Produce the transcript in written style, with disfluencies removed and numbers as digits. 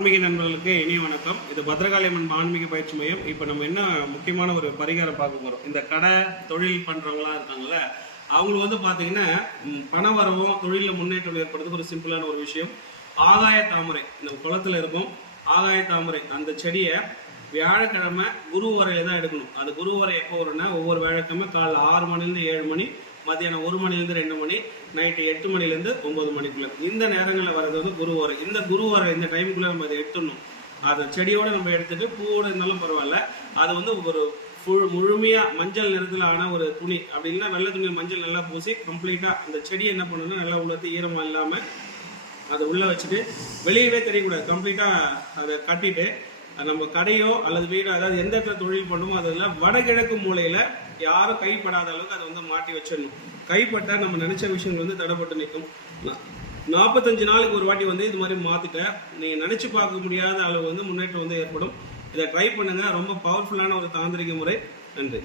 ஆன்மீக நண்பர்களுக்கு இனிய வணக்கம். இது பத்ரகாளியம்மன் ஆன்மீக பயிற்சி மையம். இப்போ நம்ம என்ன முக்கியமான ஒரு பரிகாரம் பார்க்க போகிறோம். இந்த கடை தொழில் பண்ணுறவங்களாம் இருக்காங்கல்ல, அவங்களுக்கு வந்து பார்த்தீங்கன்னா பண வரவும் தொழிலில் முன்னேற்றம் ஏற்படுறதுக்கு ஒரு சிம்பிளான ஒரு விஷயம். ஆகாய தாமரை இந்த குளத்தில் இருக்கும். ஆகாய தாமரை அந்த செடியை வியாழக்கிழமை குரு வரையில தான் எடுக்கணும். அது குரு வரை எப்போ வரும்னா ஒவ்வொரு வியாழக்கிழமை காலைல 6 மணிலேருந்து 7 மணி, மதியானம் 1 மணிலேருந்து 2 மணி, நைட்டு 8 மணிலேருந்து 9 மணிக்குள்ள இந்த நேரங்களில் வர்றது வந்து குருவாரை. இந்த குருவாரை இந்த டைமுக்குள்ள நம்ம அதை எடுத்துடணும். அதை செடியோட நம்ம எடுத்துட்டு பூவோட இருந்தாலும் பரவாயில்ல. அது வந்து ஒரு முழுமையா மஞ்சள் நிறத்தில் ஆன ஒரு துணி, அப்படி இல்லைன்னா வெள்ளை துணி மஞ்சள் நல்லா பூசி கம்ப்ளீட்டா அந்த செடியை என்ன பண்ணணும்னா நல்லா உள்ளது ஈரமா இல்லாம அதை உள்ள வச்சுட்டு வெளியவே தெரியக்கூடாது. கம்ப்ளீட்டா அதை கட்டிட்டு நம்ம கடையோ அல்லது வீடோ, அதாவது எந்த இடத்துல தொழில் பண்ணுமோ அதில் வடகிழக்கு மூலையில யாரும் கைப்படாத அளவுக்கு அதை வந்து மாட்டி வச்சிடணும். கைப்பட்டா நம்ம நினைச்ச விஷயங்கள் வந்து தடைப்பட்டு நிற்கும். 45 நாளுக்கு ஒரு வாட்டி வந்து இது மாதிரி மாத்திட்ட நீங்க நினைச்சு பார்க்க முடியாத அளவு வந்து முன்னேற்றம் வந்து ஏற்படும். இதை ட்ரை பண்ணுங்க. ரொம்ப பவர்ஃபுல்லான ஒரு தாந்திரிக முறை. நன்றி.